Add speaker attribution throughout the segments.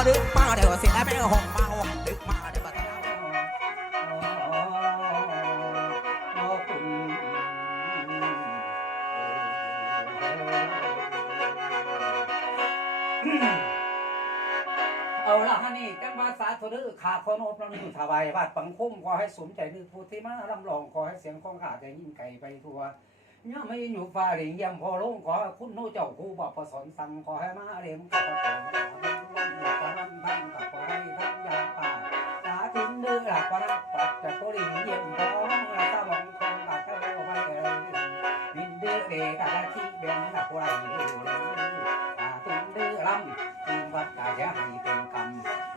Speaker 1: าดึกมาเดี๋ยวเสียแม่ห้องมาห้องดึกมาเดี๋ยวบัดนั้น
Speaker 2: เอาละฮะนี่จังว่าสาธุเด้อขาขอโนพระนึงถวายบาทปังคุ้มขอให้สมใจนึกพุทธิมาลำลองขอให้เสียงของข้าจะยิ่งไกลไปทั่วย่าไม่อยู่ฟ้าหลิงเยี่ยมพอลงขอคุณโนเจ้าครูบอกประสอนสั่งขอให้มาเรียมกับประสอน ไว้เด้อสาธุเด้อลำจึงวัดกายให้เป็นกรรม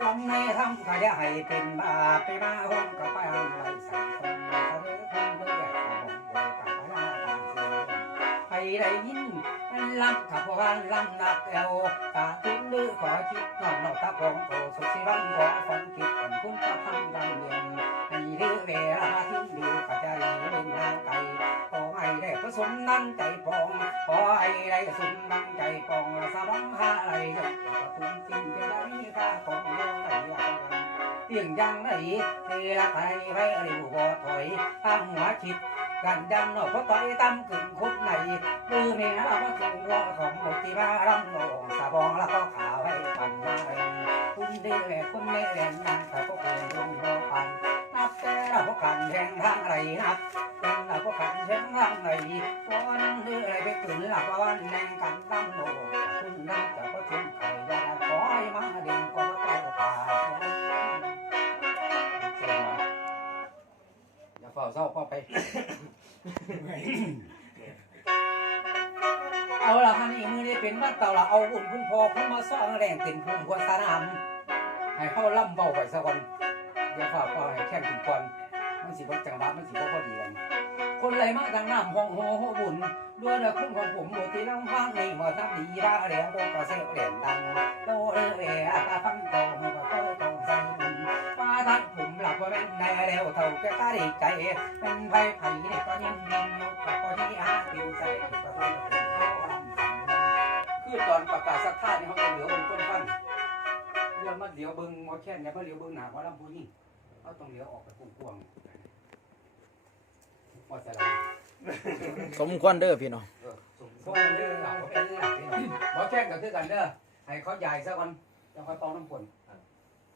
Speaker 2: ลำในทำก็จะให้เป็นบาปไปมาห้องกับไปทำไรสังคมเขาเรื่องเมื่อของโบกับพระราชาไปได้ยิน ลำขับวันลำนักเอวตาตุ้นลือขอคิดนอกนอกตาของโตสุขสิวันขอฝันคิดกันคุณพระคำดังเรียนให้เรือเวลาทิ้งดูกระจายเล่นทางไกลขอให้ได้ผสมนั่งใจปองขอให้ได้สมนั่งใจปองละสบังหาอะไรกันประทุนจริงจะได้ค่าของเรื่องไหนอย่างเตียงยังไหนเสียไทยไว้ร็วบ่ถอยตั้งหัวคิดกันดังนาะเพราะต่อยตั้มกึ่งคนไหน มือเมียเราก็ถึงรอของหมดที่บ้าลำโหนงสะบองแล้วก็ข่าวให้ปันมาเองคุณเดือคุณแม่แรงนั่งแต่พวก็คงลงรอปันนับแต่เราพวกกันแทงทางไรนับเป็นเราพวกกันแทงทางไรวันเดืออะไรไปกึ่งหลับวันแดงกันตั้มโหนงคุณนั่งแต่ก็ถึงไข่ยาขอให้มาเด่นก็มาเต้าป่าอย่าเฝ้าเศร้าพ่อไป เอาละคันนี้มือนี้เป็นบ้านเต่าละเอาอุ่นคุณพ่อคุณมาซ่อนแรงเติ่นคุณควสนามให้เข้าล่ำเบาไว้สักวันอย่าฝ้าพ่อให้แข่งถึงก่อนมันสิบจังหวะมันสิบพอดีกันคนไหลมาทางน้ำห้องโหโหบุญด้วยเด้อคุณของผมหมดที่ลำพังในี่มาทับดีบ้าแล้วก็กระเซาเด่นดังโตเด้อเออาตาฟังโตมือก็โตโตใส่บุญฟ้าทัดผมหลับว่าแม่นในแล้วเท่าแก่ตาดีใจ เป็นไผไผ่เนี่ยก็ยังยิงยกกับพอที่หาติวใส่ประตูเข้าลำสัง คือตอนประกาศสักท่านี่เขาต้องเหลียวเบิ่งคนฟังเรื่องมาเหลียวเบิ่งหมอแค่นอย่ามาเหลียวเบิ่งหน้าว่าลำพูยิ่งเขาต้องเหลียวออกไปกว้างๆว่าจะไร
Speaker 1: สมควรเด้อพี่น้อง
Speaker 2: เออสมควรเด้อหลักเป็นหลักเป็นหมอแค่นก็คือกันเด้อให้เขาใหญ่สักวันแล้วค่อยเป่าน้ำฝน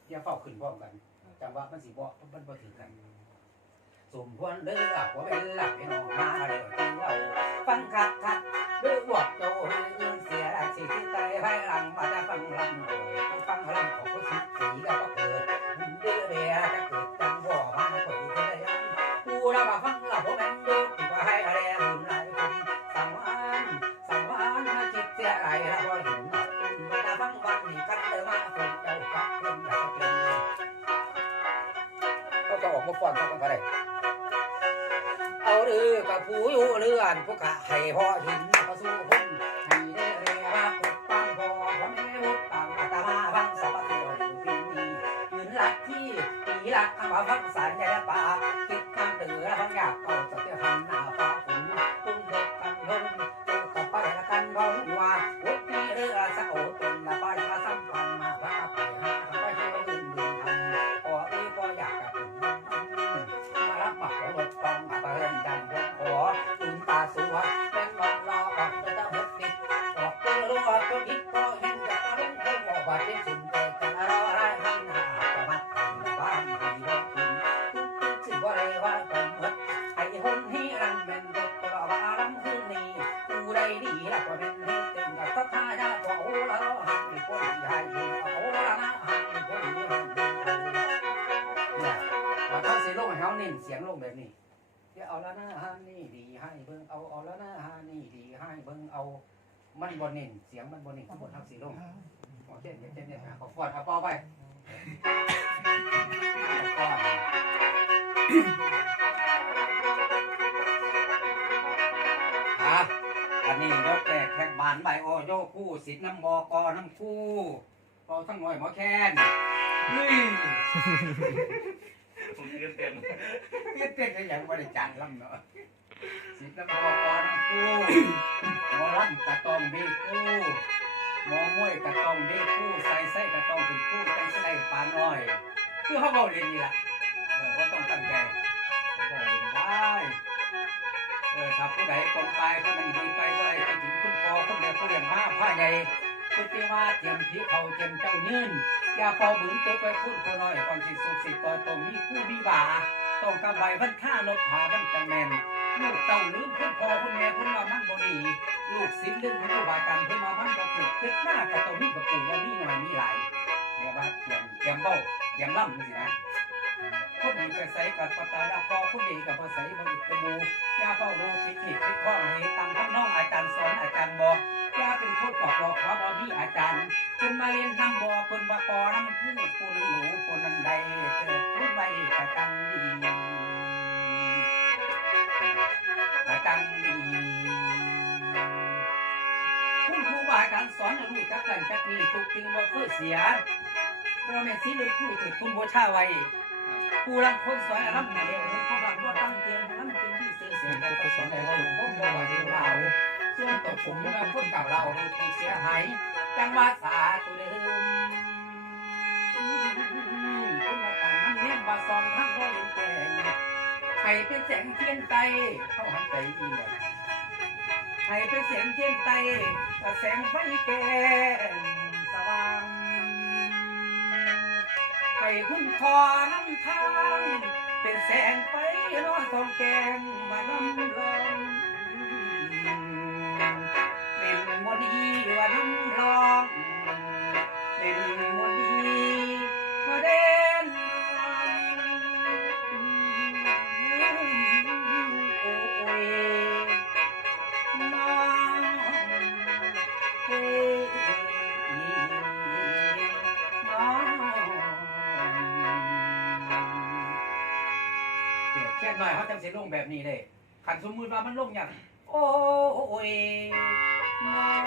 Speaker 2: อย่าเฝ้าขึ้นพร้อมกันจังว่ามันสิบ่มันบ่ถึงกันสมควรเด้อหลักว่าเป็นหลักให้น้องมาเด้อที่เราฟังคักคักเด้อบอกโจใลังมาจะฟังลำโดยฟังลำของผู้สิสีแล้วก็เกิดบุญเด้อเบียจะเกิดจังบ่มาคนที่ได้ยังผู้รับฟังละบ่แม่นอยู่ที่ว่าให้อะไรบุญหลายคนสังวานสังวานมาจิตเสียไรละบ่ห็นคุณมาฟังวันนี้กันเด้อมาคนเจ้ากักคนอยากเป็นเขาก็ออกมาฟ้อนเขาก็ได้เอาเรือกับผู้อยู่เรือนพวกกะให้พ่อหินมาสู่ ฟังสารใจและป่าคิดทำตือฟังอยากเอา ละกว่าเป็นเฮ็ดตึงกับทัศน์ญาติว่าโอ้ละหันมีคนใหญ่โอ้ละนะหันมีคนใหญ่เนี่ยมันเขาสิลงให้เขาเน้นเสียงลงแบบนี้เดี๋ยวเอาละนะฮานี่ดีให้เบิ่งเอาเอาละนะฮานี่ดีให้เบิ่งเอา มันบ่เน้นเสียงมันบ่เน้นทั้งหมดทั้งสีลงโอเคเดี๋ยวเจนเนี่ยขอฟอดเอาปอไปเอาปออ่ อันนี้ยกแรกแขกบานใบโอโยคู่สิทธิ์น้ำบอกอน้ำคู่เปาทั้งหน่อยหมอแคนนี่
Speaker 3: ผมตื่นเต้น
Speaker 2: เต้นเต้นก็ยังบริจาคลำเนาะสิทธิ์น้ำบอกอน้ำคู่หมอลำตะตองเบกูหมอมมวยกระต้องได้คู่ใส่ไส้กระต้องเป็นคู่จังสิได้ปานน้อย คือเขาบอกเรียนนี่ล่ะเออว่าต้องตั้งใจบอกเรียนได้เออ ถ้าผู้ใดกองปลายคนนั้นดีไปว่าไปถึงคุณพ่อคุณแม่ผู้เลี้ยงมาผ้าใหญ่พุทธิว่าเตรียมผีเขาเตรียมเจ้ายืนอย่าเป่าบืนตัวไปพูดตัวน้อยก่อนสิสุขสิต่อตรงมีคู่มีบ่าต้องกำไว้พันค่านกผาพันจังแมนลูกเต้าลืมคุณพ่อคุณแม่คุณว่ามันบ่ดีลูกศิษย์เรื่องคุณครูบาอาจารย์เพิ่นมามันบ่ถูกคิดมากับตัวมีกับปู่ว่ามีหน่อยมีหลายเรียกว่าเตรียมเตรียมเบ้าเตรียมล่ำจังซี่นะ คนดีไปใส่กับปตาดาพอคนดีกับพอใส่บริกมูยาเฝ้าดูคิดผิดคิดข้อให้ตามท่านน้องอาจารย์สอนอาจารย์บอกยาเป็นคนตอบบอกว่าบอมีอาจารย์คนมาเรียนนำบอคนว่ากอน้ำผู้คนหนูคนนั้นใดเกิดพูดไว้ประกันดีประกันดีคุณครูบาอาจารย์สอนให้รู้จักกันจักนี้ทุกสิ่งบ่เคยเสียเพราะแม่สีเลยพูดถึงคุณโบชาไว้ กูรังคนสอนรับเดียวเขาบังว่าตั้งเตียงนั้นเป็นที่เสียเสียแต่ก็สอนแต่ว่าหลวงพ่อบอกว่าเดียวเราส่วนตกผมว่าคนเก่าเราถูกเสียหายจังว่าสาตัวเดิมคุณมาต่างนั้นเนี่ยมาสอนทั้งร้อยแก่ให้เป็นแสงเทียนไตเข้าหันใจอีกให้เป็นแสงเทียนไตแสงไฟแก่ส ให้คุณคอน้ำทาง เป็นแสงไฟนอนสองแกงมาน้ำลองเป็นมนีว่าน้ำลองเป็น ค่หน่อยเขาจังสิลงแบบนี้เลยขันสมมุติว่ามันลงอย่างโอ้ยน้อย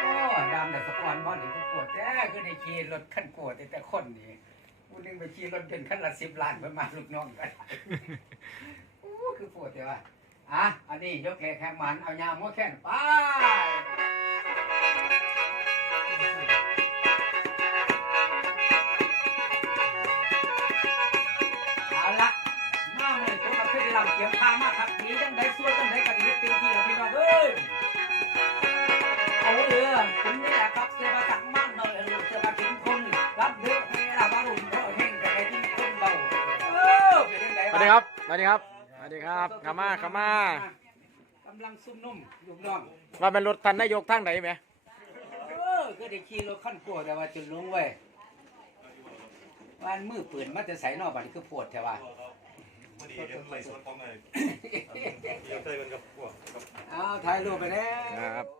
Speaker 2: โอ้ดำแต่สปอนมอนนี่ก็ปวดแท้คือในขี่รถขั้นปวดแต่คนนี่กูนึงไปขี่รถเป็นขั้นละสิบล้านประมาณลูกน้องกันโอ้คือปวดแต่ว่าอะอันนี้ยกแขกแขกมันเอายาม้วแขนไป เสียมพามากครับหนีจังไดส่วนจังได้กันเฮ็ดเต็มที่แล้วพี่น้องเอ้ยเอาเรือผมนี่แหละครับเสือมาสั่งมั่นหน่อยลูกเสือมากินคนรับเยอะให้อาบารุนก็เฮงกันไปกินคนเบาเออเป็นยังไง
Speaker 3: สวัสดีครับสวัสดีครับสวัสดีครับขามาขามา กำ
Speaker 2: ลังซุ่มนุ่มลูกน้อง
Speaker 3: ว่าเป็นรถทันนายกทางไหนไหม
Speaker 2: เออก็ได้ขี่รถขั้นกลัวแต่ว่าจนลงเว้ยวันมือปืนมันจะใส่นอกบันคือปวดใช่ป่ะ
Speaker 4: พอดี เดี๋ยวไล่สวนของเลยเดี๋ยวเคยกันกับพวกกับ
Speaker 2: เอาถ่ายรูปไปแล้
Speaker 3: ควรับ